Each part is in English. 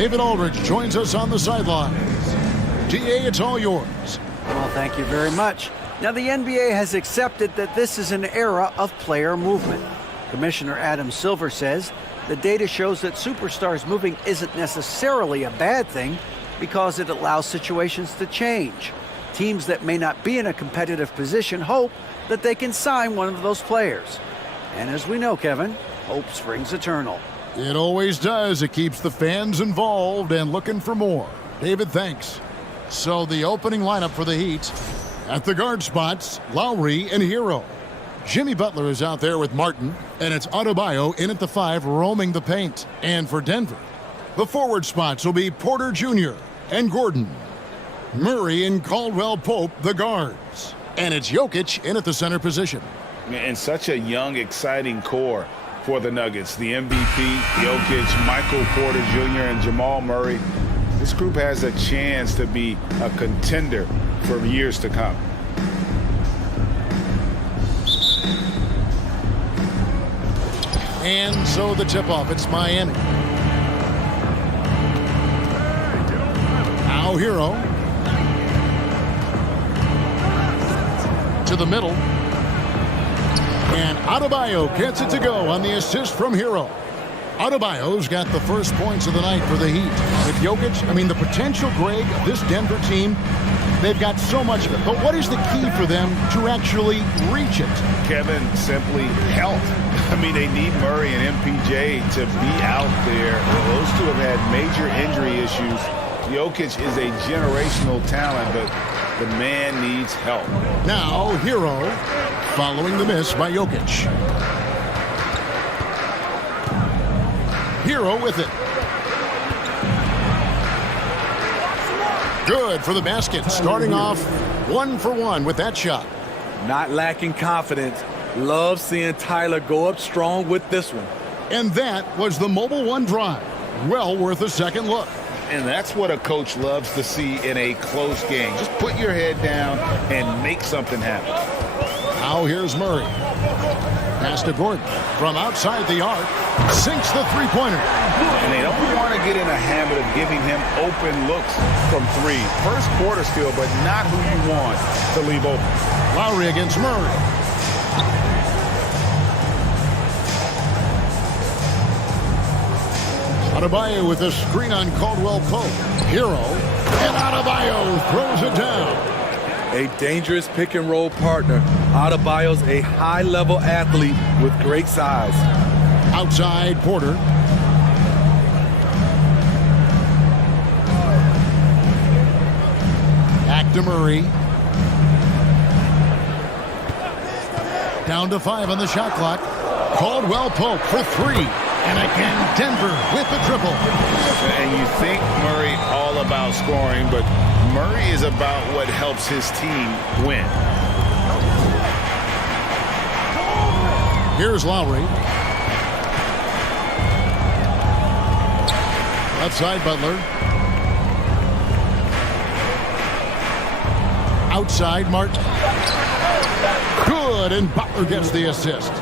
David Aldridge joins us on the sidelines. DA, it's all yours. Well, thank you very much. Now, the NBA has accepted that this is an era of player movement. Commissioner Adam Silver says the data shows that superstars moving isn't necessarily a bad thing because it allows situations to change. Teams that may not be in a competitive position hope that they can sign one of those players. And as we know, Kevin, hope springs eternal. It always does. It keeps the fans involved and looking for more. David, thanks. So the opening lineup for the Heat. At the guard spots, Lowry and Hero. Jimmy Butler is out there with Martin, and it's Adebayo in at the 5 roaming the paint. And for Denver, the forward spots will be Porter Jr. and Gordon. Murray and Caldwell Pope, the guards. And it's Jokic in at the center position. And such a young, exciting core for the Nuggets. The MVP, Jokic, Michael Porter Jr., and Jamal Murray. This group has a chance to be a contender for years to come. And so the tip-off, it's Miami. Now Hero. To the middle. And Adebayo gets it to go on the assist from Hero. Adebayo's got the first points of the night for the Heat. With Jokic, the potential, Greg, of this Denver team, they've got so much of it. But what is the key for them to actually reach it? Kevin, simply health. They need Murray and MPJ to be out there. Those two have had major injury issues. Jokic is a generational talent, but the man needs help. Now, Hero, following the miss by Jokic. Hero with it. Good for the basket. Starting off 1 for 1 with that shot. Not lacking confidence. Love seeing Tyler go up strong with this one. And that was the Mobile One drive. Well worth a second look. And that's what a coach loves to see in a close game. Just put your head down and make something happen. Now here's Murray. Pass to Gordon. From outside the arc, sinks the three-pointer. And they don't want to get in a habit of giving him open looks from 3. First quarter still, but not who you want to leave open. Lowry against Murray. Adebayo with a screen on Caldwell Pope. Hero. And Adebayo throws it down. A dangerous pick-and-roll partner. Adebayo's a high-level athlete with great size. Outside Porter. Back to Murray. Down to 5 on the shot clock. Caldwell Pope for 3. And again, Denver with the triple. And you think Murray all about scoring, but Murray is about what helps his team win. Here's Lowry. Left side, Butler. Outside, Martin. Good, and Butler gets the assist.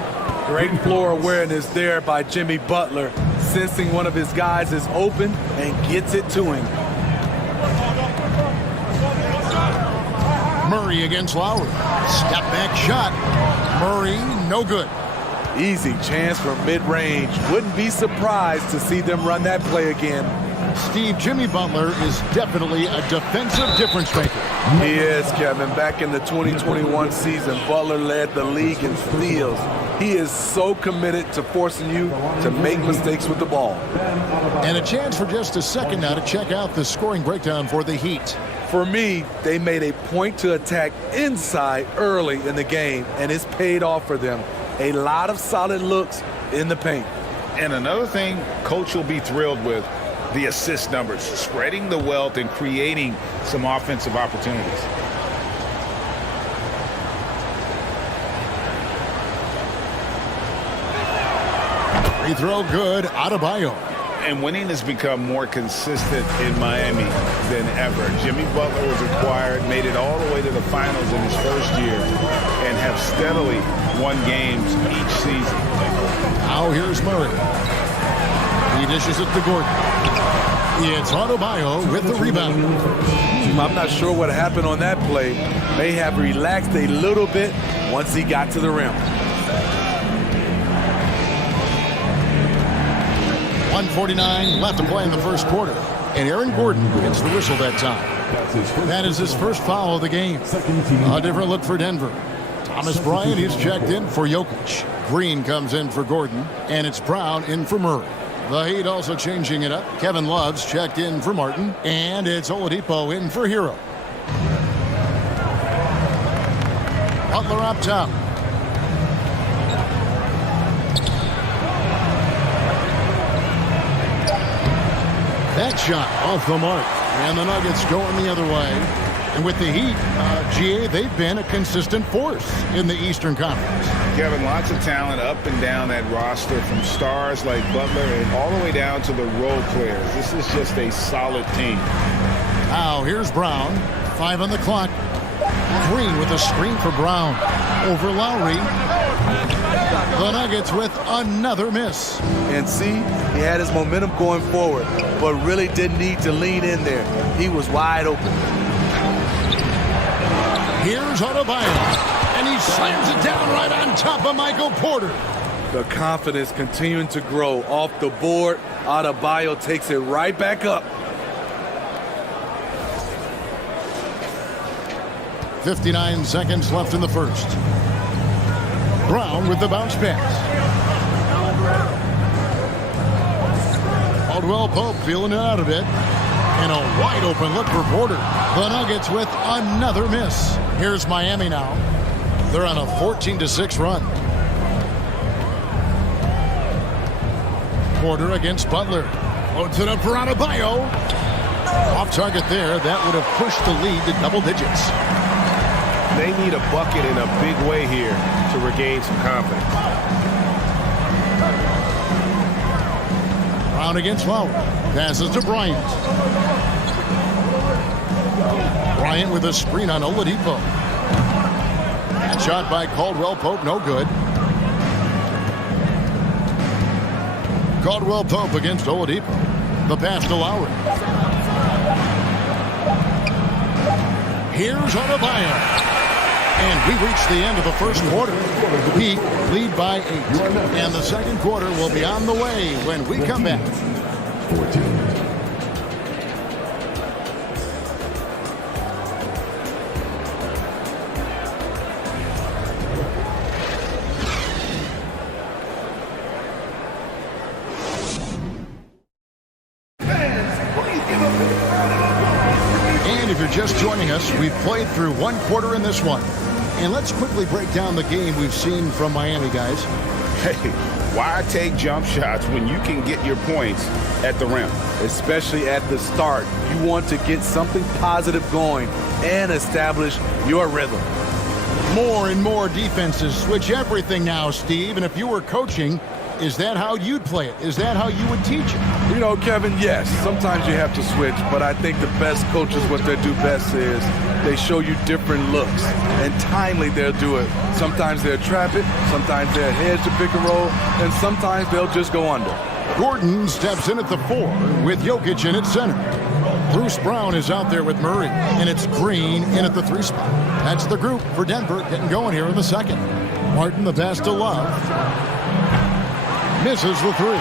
Great floor awareness there by Jimmy Butler, sensing one of his guys is open and gets it to him. Murray against Lowry. Step back shot. Murray, no good. Easy chance for mid-range. Wouldn't be surprised to see them run that play again. Steve, Jimmy Butler is definitely a defensive difference maker. He is, Kevin. Back in the 2021 season, Butler led the league in steals. He is so committed to forcing you to make mistakes with the ball. And a chance for just a second now to check out the scoring breakdown for the Heat. For me, they made a point to attack inside early in the game, and it's paid off for them. A lot of solid looks in the paint. And another thing coach will be thrilled with, the assist numbers, spreading the wealth and creating some offensive opportunities. Free throw good, Adebayo. And winning has become more consistent in Miami than ever. Jimmy Butler was acquired, made it all the way to the finals in his first year, and have steadily won games each season. Now here's Murray. He dishes it to Gordon. It's Adebayo with the rebound. I'm not sure what happened on that play. May have relaxed a little bit once he got to the rim. 1:49 left to play in the first quarter. And Aaron Gordon gets the whistle that time. That is his first foul of the game. A different look for Denver. Thomas Bryant is checked in for Jokic. Green comes in for Gordon. And it's Brown in for Murray. The Heat also changing it up. Kevin Love's checked in for Martin. And it's Oladipo in for Hero. Butler up top. That shot off the mark. And the Nuggets going the other way. And with the Heat, GA, they've been a consistent force in the Eastern Conference. Kevin, lots of talent up and down that roster, from stars like Butler and all the way down to the role players. This is just a solid team. Now here's Brown. 5 on the clock. Green with a screen for Brown. Over Lowry. The Nuggets with another miss. And see, he had his momentum going forward, but really didn't need to lean in there. He was wide open. Here's Adebayo, and he slams it down right on top of Michael Porter. The confidence continuing to grow off the board. Adebayo takes it right back up. 59 seconds left in the first. Brown with the bounce pass. Caldwell Pope feeling it out a bit. And a wide open look for Porter. The Nuggets with another miss. Here's Miami now. They're on a 14-6 run. Porter against Butler. Loads it up for Adebayo. Off target there. That would have pushed the lead to double digits. They need a bucket in a big way here to regain some confidence. Brown against Lowry. Passes to Bryant. Bryant with a screen on Oladipo. That shot by Caldwell Pope, no good. Caldwell Pope against Oladipo. The pass to Lowry. Here's Adebayo. And we reach the end of the first quarter. Heat lead by 8. And the second quarter will be on the way when we come back. 14. And if you're just joining us, we've played through one quarter in this one. And let's quickly break down the game we've seen from Miami, guys. Hey, why take jump shots when you can get your points at the rim? Especially at the start. You want to get something positive going and establish your rhythm. More and more defenses switch everything now, Steve. And if you were coaching, is that how you'd play it? Is that how you would teach it? You know, Kevin, yes, sometimes you have to switch, but I think the best coaches, what they do best is they show you different looks, and timely they'll do it. Sometimes they'll trap it, sometimes they'll hedge the pick and roll, and sometimes they'll just go under. Gordon steps in at the 4 with Jokic in at center. Bruce Brown is out there with Murray, and it's Green in at the 3 spot. That's the group for Denver getting going here in the second. Martin the pass to Love. Misses the 3.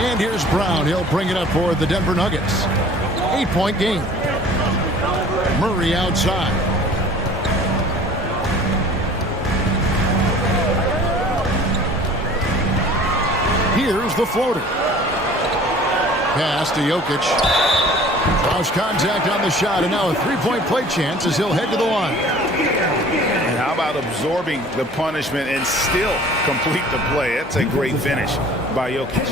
And here's Brown. He'll bring it up for the Denver Nuggets. 8-point game. Murray outside. Here's the floater. Pass to Jokic. Draws contact on the shot, and now a 3-point play chance as he'll head to the line. And how about absorbing the punishment and still complete the play? That's a great finish by Jokic.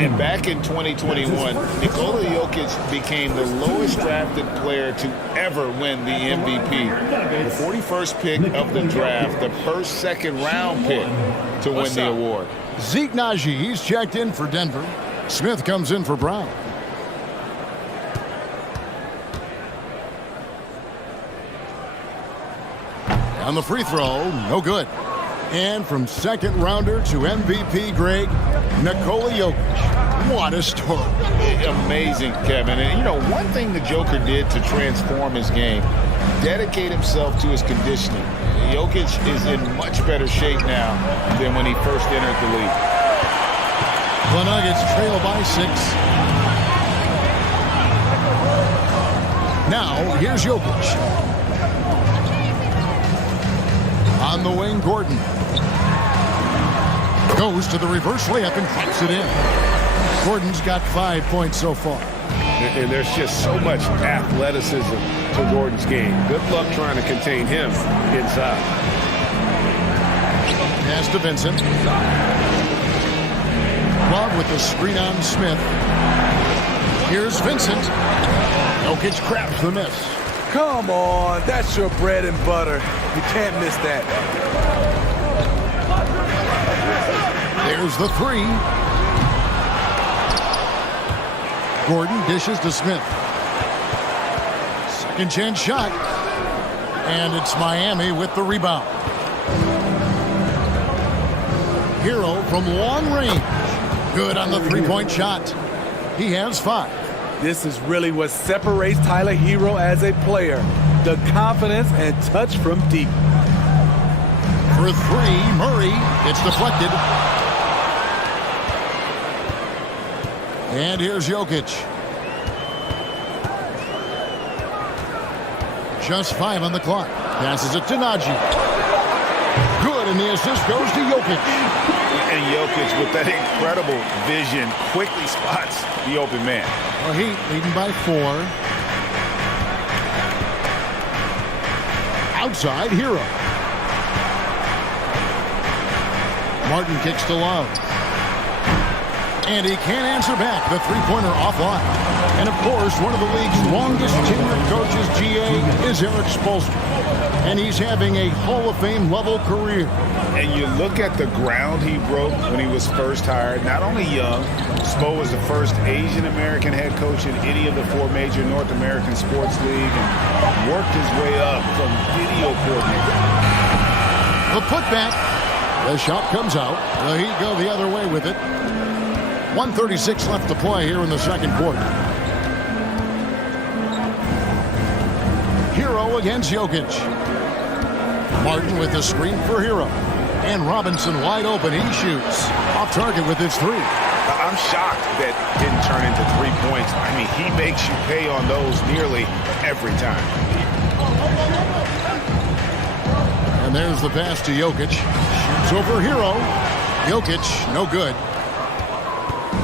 And back in 2021, Nikola Jokic became the lowest drafted player to ever win the MVP. The 41st pick of the draft, the first second-round pick to win the award. Zeke Naji, he's checked in for Denver. Smith comes in for Brown. On the free throw, no good. And from second rounder to MVP, Greg, Nikola Jokic. What a story. Amazing, Kevin. And, you know, one thing the Joker did to transform his game, dedicate himself to his conditioning. Jokic is in much better shape now than when he first entered the league. The Nuggets trail by 6. Now, here's Jokic. On the wing, Gordon. Goes to the reverse layup and drops it in. Gordon's got 5 points so far. And there's just so much athleticism to Gordon's game. Good luck trying to contain him inside. Pass to Vincent. Love with the screen on Smith. Here's Vincent. Jokic grabs the miss. Come on, that's your bread and butter. You can't miss that. There's the 3. Gordon dishes to Smith. Second chance shot. And it's Miami with the rebound. Hero from long range. Good on the three-point shot. He has 5. This is really what separates Tyler Hero as a player. The confidence and touch from deep. For 3, Murray. It's deflected. And here's Jokic. Just 5 on the clock. Passes it to Najee. Good, and the assist goes to Jokic. And Jokic, with that incredible vision, quickly spots the open man. Well, Heat leading by 4. Outside, Hero. Martin kicks to Love. And he can't answer back. The three-pointer offline. And, of course, one of the league's longest-tenured coaches, GA, is Eric Spoelstra. And he's having a Hall of Fame level career. And you look at the ground he broke when he was first hired. Not only young, Spo was the first Asian-American head coach in any of the 4 major North American sports leagues and worked his way up from video coordinator. The putback. The shot comes out. The Heat go the other way with it. 1:36 left to play here in the second quarter. Hero against Jokic. Martin with the screen for Hero. And Robinson wide open. He shoots. Off target with his 3. I'm shocked that didn't turn into 3 points. I mean, he makes you pay on those nearly every time. And there's the pass to Jokic. Shoots over Hero. Jokic, no good.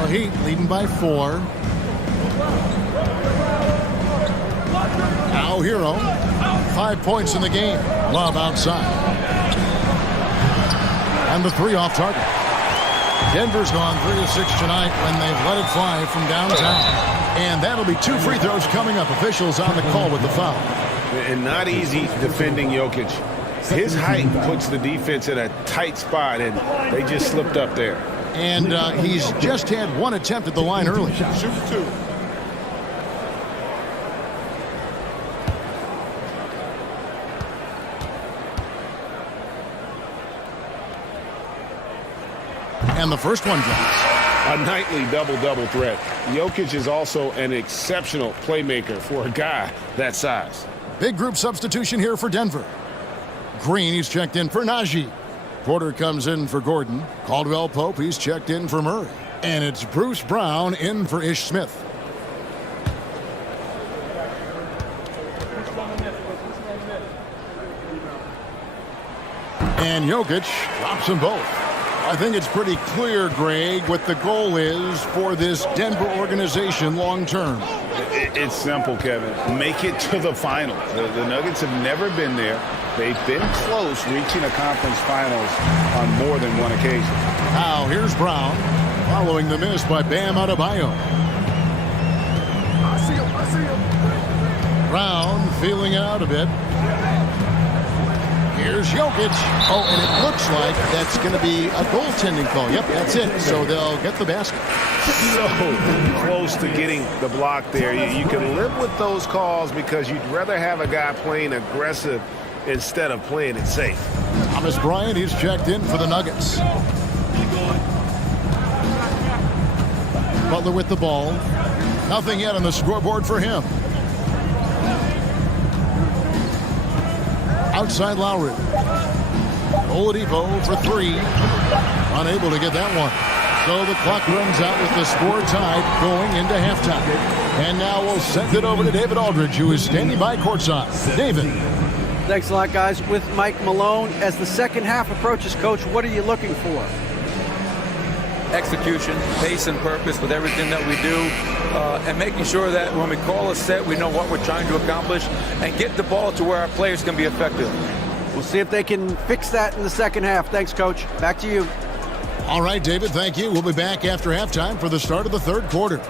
The Heat leading by 4. Now Hero. 5 points in the game. Love outside. And the 3 off target. Denver's gone 3 of 6 tonight when they've let it fly from downtown. And that'll be 2 free throws coming up. Officials on the call with the foul. And not easy defending Jokic. His height puts the defense in a tight spot, and they just slipped up there. And he's just had 1 attempt at the line early. Shoot 2. And the first one drops. A nightly double-double threat. Jokic is also an exceptional playmaker for a guy that size. Big group substitution here for Denver. Green, he's checked in for Najee. Porter comes in for Gordon. Caldwell Pope, he's checked in for Murray. And it's Bruce Brown in for Ish Smith. And Jokic drops them both. I think it's pretty clear, Greg, what the goal is for this Denver organization long term. It's simple, Kevin. Make it to the finals. The Nuggets have never been there. They've been close reaching a conference finals on more than one occasion. Now here's Brown following the miss by Bam Adebayo. I see him. Brown feeling it out a bit. Here's Jokic. Oh, and it looks like that's going to be a goaltending call. Yep, that's it. So they'll get the basket. So close to getting the block there. You can live with those calls because you'd rather have a guy playing aggressive instead of playing it safe. Thomas Bryant, he's checked in for the Nuggets. Butler with the ball. Nothing yet on the scoreboard for him. Outside Lowry. Oladipo for three. Unable to get that one. So the clock runs out with the score tied going into halftime. And now we'll send it over to David Aldridge, who is standing by courtside. David. Thanks a lot, guys. With Mike Malone, as the second half approaches, Coach, what are you looking for? Execution, pace and purpose with everything that we do, and making sure that when we call a set, we know what we're trying to accomplish and get the ball to where our players can be effective. We'll see if they can fix that in the second half. Thanks, Coach. Back to you. All right, David, thank you. We'll be back after halftime for the start of the third quarter.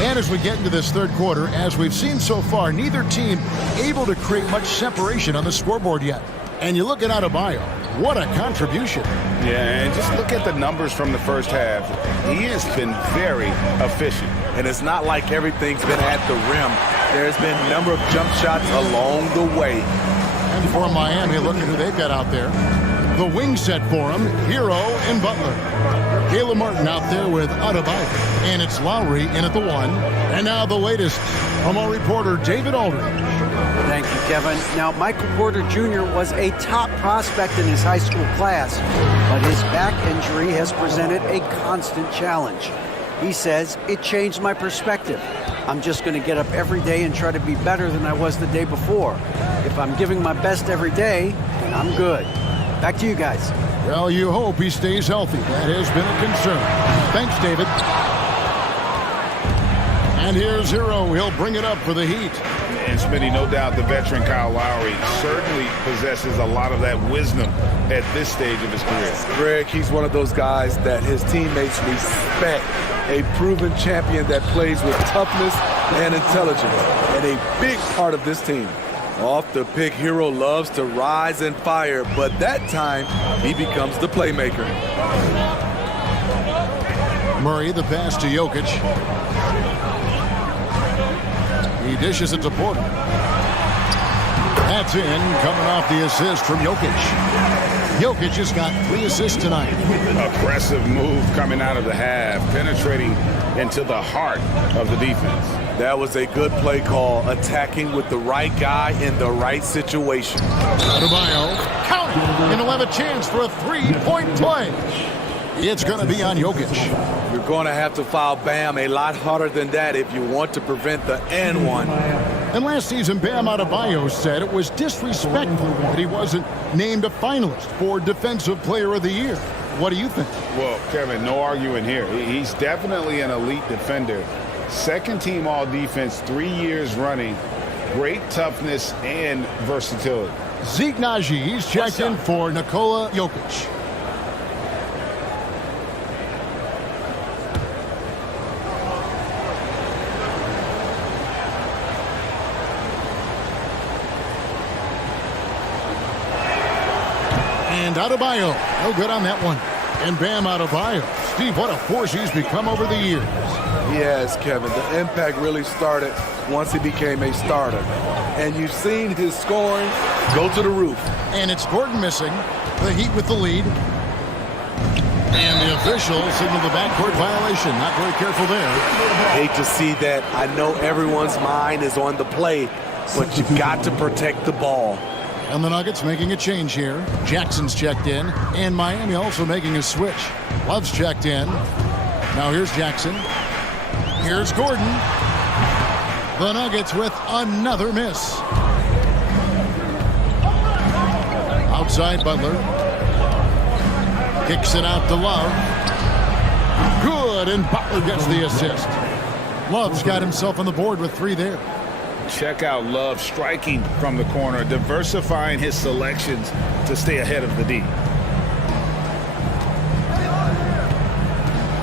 And as we get into this third quarter, as we've seen so far, neither team able to create much separation on the scoreboard yet. And you look at Adebayo, what a contribution. Yeah, and just look at the numbers from the first half. He has been very efficient. And it's not like everything's been at the rim. There's been a number of jump shots along the way. And for Miami, look at who they've got out there. The wing set for him, Hero and Butler. Caleb Martin out there with Adebayo. And it's Lowry in at the one. And now the latest from our reporter, David Aldridge. Thank you, Kevin. Now, Michael Porter Jr. was a top prospect in his high school class, but his back injury has presented a constant challenge. He says, it changed my perspective. I'm just going to get up every day and try to be better than I was the day before. If I'm giving my best every day, then I'm good. Back to you guys. Well, you hope he stays healthy. That has been a concern. Thanks, David. And here's Hero. He'll bring it up for the Heat. And Smitty, no doubt the veteran Kyle Lowry certainly possesses a lot of that wisdom at this stage of his career. Greg, he's one of those guys that his teammates respect. A proven champion that plays with toughness and intelligence. And a big part of this team. Off the pick, Hero loves to rise and fire, but that time he becomes the playmaker. Murray, the pass to Jokic. He dishes it to Porter. That's in, coming off the assist from Jokic. Jokic has got 3 assists tonight. Aggressive move coming out of the half, penetrating into the heart of the defense. That was a good play call, attacking with the right guy in the right situation. Adebayo, count it, and he'll have a chance for a 3-point play. It's going to be on Jokic. You're going to have to foul Bam a lot harder than that if you want to prevent the and one. And last season, Bam Adebayo said it was disrespectful that he wasn't named a finalist for Defensive Player of the Year. What do you think? Well, Kevin, no arguing here. He's definitely an elite defender. Second team all defense 3 years running. Great toughness and versatility. Zeke Naji, he's checked in for Nikola Jokic. And Adebayo, no good on that one. And Bam Adebayo. Steve, what a force he's become over the years. Yes, Kevin, the impact really started once he became a starter. And you've seen his scoring go to the roof. And it's Gordon missing. The Heat with the lead. And the official signaled the backcourt violation. Not very careful there. Hate to see that. I know everyone's mind is on the play, but you've got to protect the ball. And the Nuggets making a change here. Jackson's checked in. And Miami also making a switch. Love's checked in. Now here's Jackson. Here's Gordon. The Nuggets with another miss. outside Butler. Kicks it out to Love. Good, and Butler gets the assist. Love's got himself on the board with 3 there. Check out Love striking from the corner, diversifying his selections to stay ahead of the D.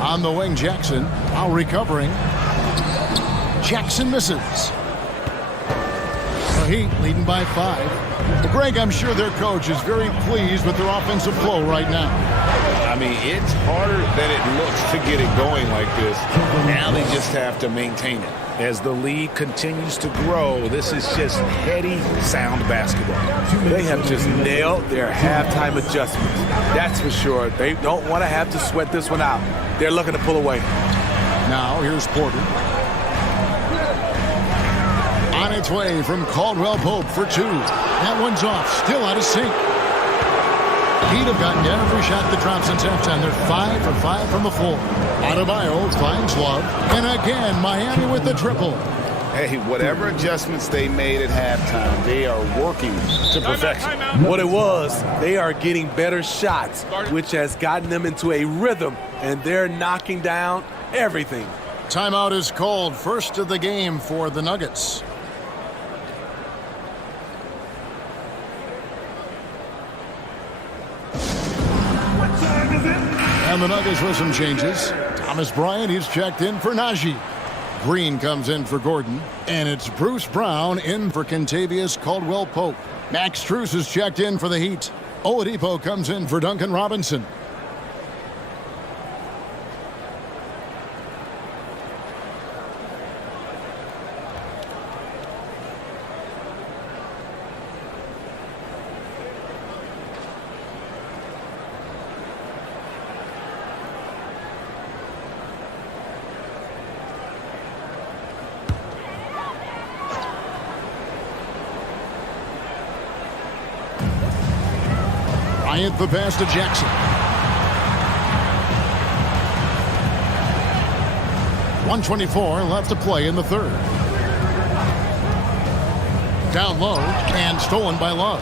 On the wing, Jackson. Now recovering. Jackson misses. The Heat leading by 5. Greg, I'm sure their coach is very pleased with their offensive flow right now. I mean, it's harder than it looks to get it going like this. Now they just have to maintain it. As the lead continues to grow, this is just heady, sound basketball. They have just nailed their halftime adjustments. That's for sure. They don't want to have to sweat this one out. They're looking to pull away. Now here's Porter. On its way from Caldwell Pope for 2. That one's off. Still out of sync. Heat have gotten every shot that dropped since halftime. They're 5 for 5 from the floor. Adebayo finds Love. And again, Miami with the triple. Hey, whatever adjustments they made at halftime, they are working to perfection. What it was, they are getting better shots, which has gotten them into a rhythm, and they're knocking down everything. Timeout is called. First of the game for the Nuggets. And the Nuggets with some changes. Thomas Bryant, he's checked in for Najee. Green comes in for Gordon. And it's Bruce Brown in for Kentavious Caldwell-Pope. Max Strus is checked in for the Heat. Oladipo comes in for Duncan Robinson. Bryant the pass to Jackson. 1:24 left to play in the third. Down low and stolen by Love.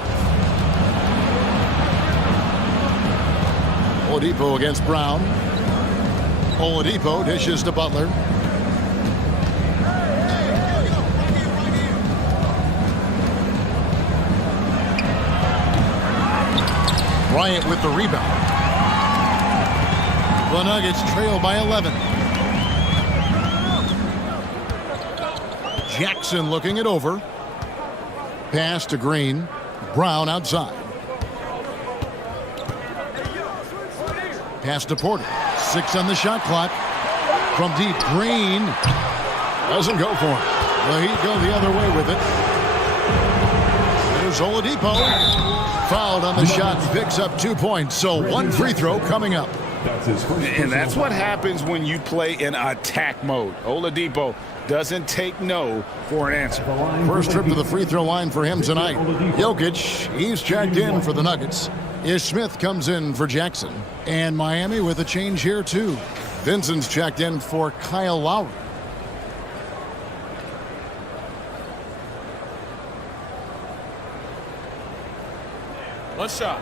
Oladipo against Brown. Oladipo dishes to Butler. Bryant with the rebound. The Nuggets trail by 11. Jackson looking it over. Pass to Green. Brown outside. Pass to Porter. 6 on the shot clock. From deep, Green doesn't go for it. The Heat go the other way with it. There's Oladipo. Fouled on the shot, picks up 2 points. So 1 free throw coming up. And that's what happens when you play in attack mode. Oladipo doesn't take no for an answer. First trip to the free throw line for him tonight. Jokic, he's checked in for the Nuggets. Ish Smith comes in for Jackson. And Miami with a change here too. Vincent's checked in for Kyle Lowry. One shot.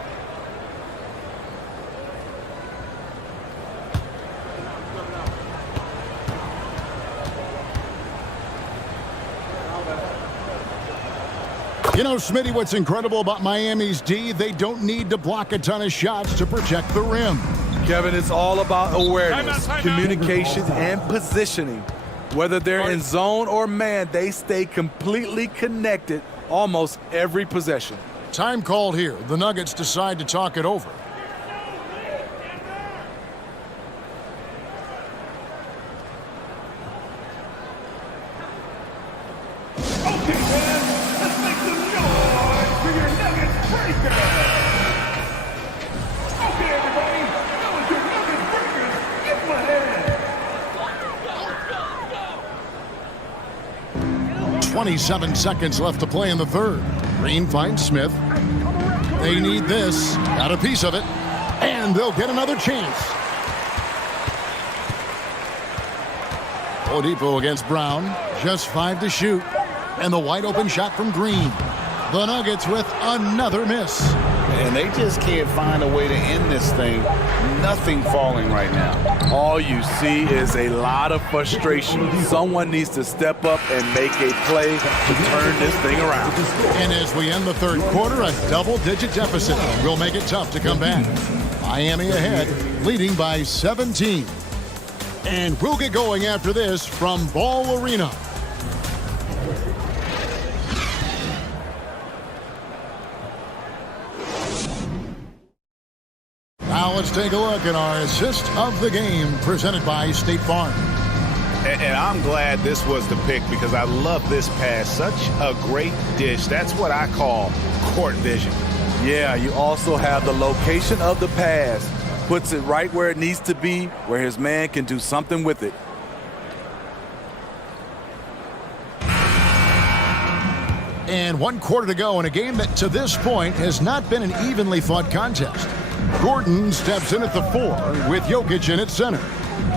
You know, Smitty, what's incredible about Miami's D, they don't need to block a ton of shots to protect the rim. Kevin, it's all about awareness, Timeout. communication, and positioning. Whether they're in zone or man, they stay completely connected almost every possession. Time called here. The Nuggets decide to talk it over. Okay, fans, let's make some noise for your Nuggets breakers. Okay, everybody, that was your Nuggets breakers. Give them a hand. 27 seconds left to play in the third. Green finds Smith. They need this. Got a piece of it. And they'll get another chance. Oladipo against Brown. Just 5 to shoot. And the wide open shot from Green. The Nuggets with another miss. and they just can't find a way to end this thing. Nothing falling right now. All you see is a lot of frustration. Someone needs to step up and make a play to turn this thing around. And as we end the third quarter, a double-digit deficit will make it tough to come back. Miami ahead, leading by 17. And we'll get going after this from Ball Arena. Now let's take a look at our assist of the game presented by State Farm. And I'm glad this was the pick because I love this pass. Such a great dish. That's what I call court vision. Yeah, you also have the location of the pass. Puts it right where it needs to be, where his man can do something with it. And 1 quarter to go in a game that to this point has not been an evenly fought contest. Gordon steps in at the 4 with Jokic in at center.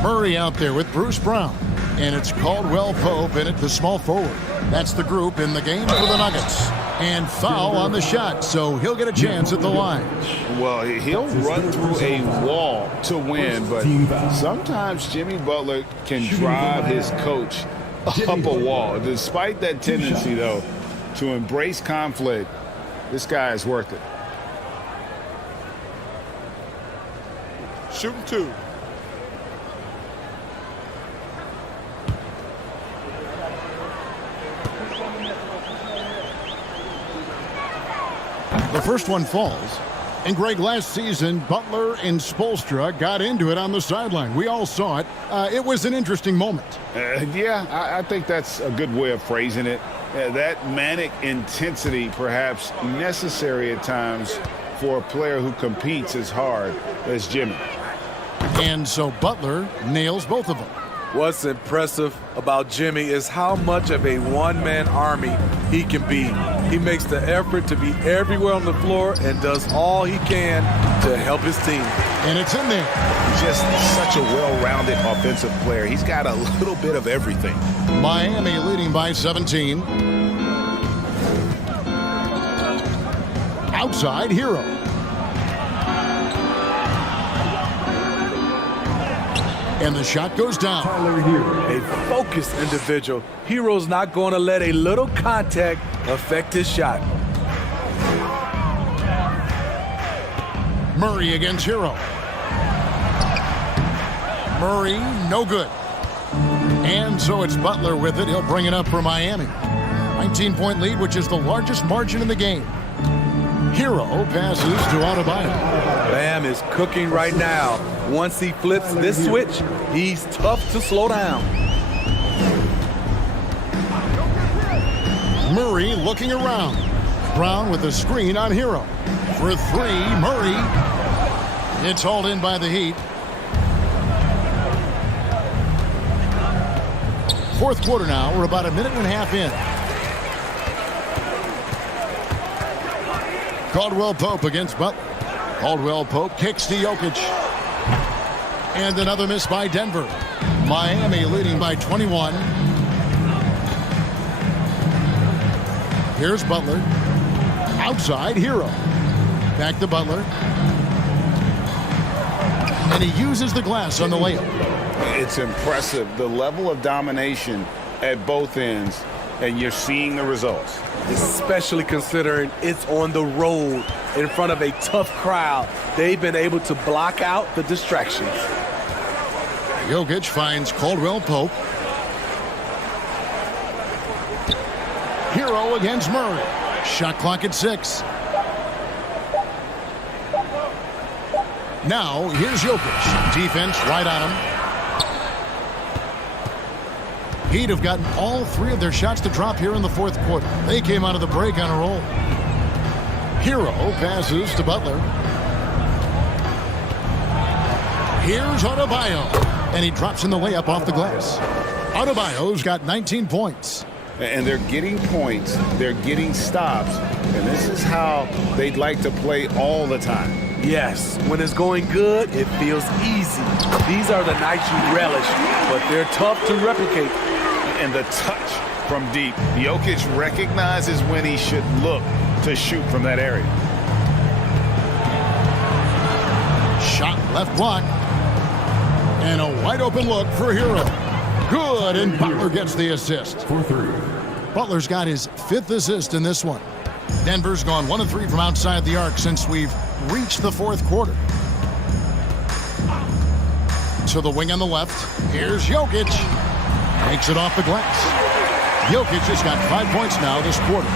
Murray out there with Bruce Brown. And it's Caldwell Pope in at the small forward. That's the group in the game for the Nuggets. And foul on the shot, so he'll get a chance at the line. Well, he'll run through a wall to win, but sometimes Jimmy Butler can drive his coach up a wall. Despite that tendency, though, to embrace conflict, this guy is worth it. Shooting 2. The first one falls. And Greg, last season, Butler and Spoelstra got into it on the sideline. We all saw it. It was an interesting moment. Yeah, I think that's a good way of phrasing it. That manic intensity perhaps necessary at times for a player who competes as hard as Jimmy. And so Butler nails both of them. What's impressive about Jimmy is how much of a one-man army he can be. He makes the effort to be everywhere on the floor and does all he can to help his team. And it's in there. Just such a well-rounded offensive player. He's got a little bit of everything. Miami leading by 17. Outside Hero. And the shot goes down. A focused individual. Hero's not going to let a little contact affect his shot. Murray against Hero. Murray, no good. And so it's Butler with it. He'll bring it up for Miami. 19-point lead, which is the largest margin in the game. Hero passes to Adebayo. Bam is cooking right now. Once he flips this switch, he's tough to slow down. Murray looking around. Brown with a screen on Hero. For 3, Murray. It's hauled in by the Heat. Fourth quarter now. We're about a minute and a half in. Caldwell Pope against Butler. Caldwell Pope kicks to Jokic. And another miss by Denver. Miami leading by 21. Here's Butler. Outside, Hero. Back to Butler. And he uses the glass on the layup. It's impressive, the level of domination at both ends, and you're seeing the results. Especially considering it's on the road in front of a tough crowd. They've been able to block out the distractions. Jokic finds Caldwell Pope. Hero against Murray. Shot clock at 6. Now, here's Jokic. Defense right on him. Heat have gotten all 3 of their shots to drop here in the fourth quarter. They came out of the break on a roll. Hero passes to Butler. Here's Adebayo. And he drops in the layup off the glass. Adebayo's got 19 points. And they're getting points, they're getting stops, and this is how they'd like to play all the time. Yes, when it's going good, it feels easy. These are the nights you relish, but they're tough to replicate. And the touch from deep. Jokic recognizes when he should look to shoot from that area. Shot left block. And a wide open look for Hero. Good, and Butler gets the assist. For 3. Butler's got his 5th assist in this one. Denver's gone 1 of 3 from outside the arc since we've reached the 4th quarter. To the wing on the left. Here's Jokic. Takes it off the glass. Jokic has got 5 points now this quarter.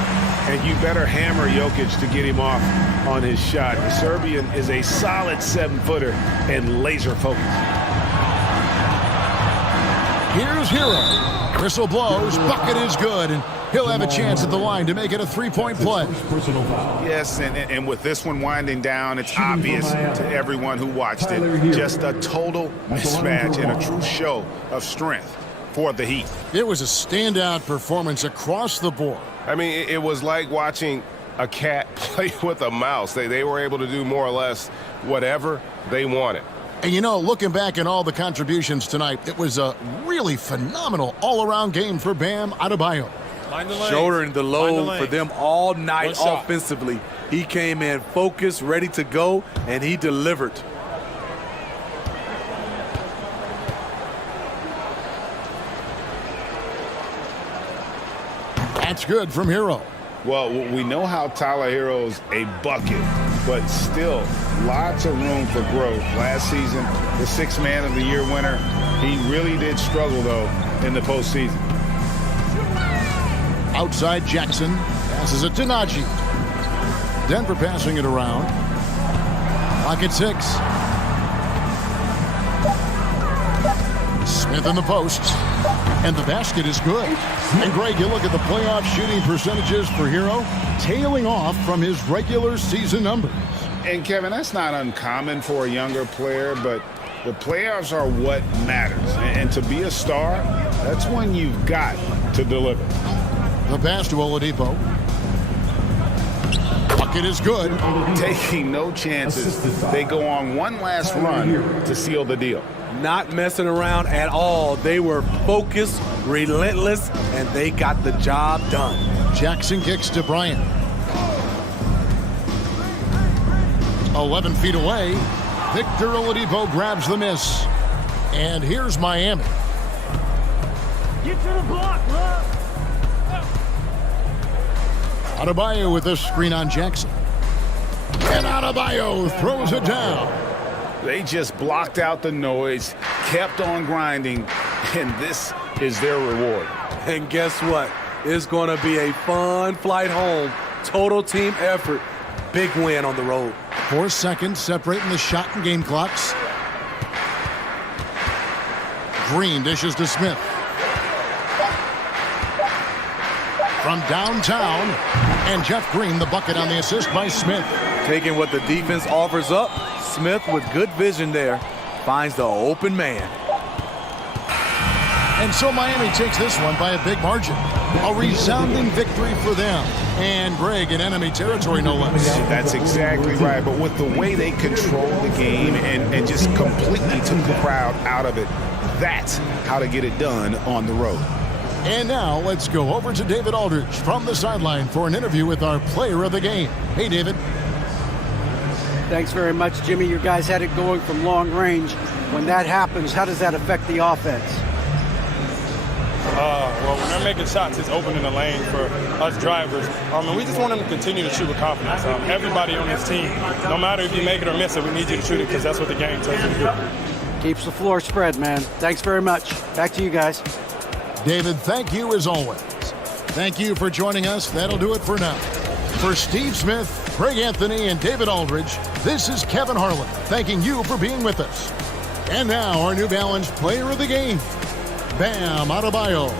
And you better hammer Jokic to get him off on his shot. The Serbian is a solid 7-footer and laser focused. Here's Hero. Whistle blows. Bucket is good. And he'll have a chance at the line to make it a 3-point play. Personal foul. Yes, and with this one winding down, it's obvious to everyone who watched it. Just a total mismatch and a true show of strength for the Heat. It was a standout performance across the board. I mean, it was like watching a cat play with a mouse. They were able to do more or less whatever they wanted. And you know, looking back at all the contributions tonight, it was a really phenomenal all-around game for Bam Adebayo. Shouldering the load for them all night offensively. He came in focused, ready to go, and he delivered. That's good from Hero. Well, we know how Tyler Hero's a bucket, but still lots of room for growth. Last season, the 6th Man of the Year winner, he really did struggle, though, in the postseason. Outside Jackson passes it to Najee. Denver passing it around. Clock at 6. Smith in the post. And the basket is good. And Greg, you look at the playoff shooting percentages for Hero, tailing off from his regular season numbers. And Kevin, that's not uncommon for a younger player, but the playoffs are what matters. And to be a star, that's when you've got to deliver. The pass to Oladipo. Bucket is good. Taking no chances. They go on one last run to seal the deal. Not messing around at all. They were focused, relentless, and they got the job done. Jackson kicks to Bryant. 11 feet away. Victor Oladipo grabs the miss. And here's Miami. Get to the block, love. Adebayo with a screen on Jackson. And Adebayo throws it down. They just blocked out the noise, kept on grinding, and this is their reward. And guess what? It's going to be a fun flight home. Total team effort. Big win on the road. 4 seconds separating the shot and game clocks. Green dishes to Smith. From downtown, and Jeff Green the bucket on the assist by Smith. Taking what the defense offers up, Smith with good vision there finds the open man. And so Miami takes this one by a big margin. A resounding victory for them. And Greg in enemy territory, no less. That's exactly right. But with the way they controlled the game and just completely took the crowd out of it, that's how to get it done on the road. And now let's go over to David Aldridge from the sideline for an interview with our player of the game. Hey, David. Thanks very much, Jimmy. You guys had it going from long range. When that happens, how does that affect the offense? Well, when they're making shots, it's opening the lane for us drivers. And we just want them to continue to shoot with confidence. Everybody on this team, no matter if you make it or miss it, we need you to shoot it because that's what the game tells you to do. Keeps the floor spread, man. Thanks very much. Back to you guys. David, thank you as always. Thank you for joining us. That'll do it for now. For Steve Smith, Greg Anthony, and David Aldridge, this is Kevin Harlan thanking you for being with us. And now our New Balance player of the game, Bam Adebayo.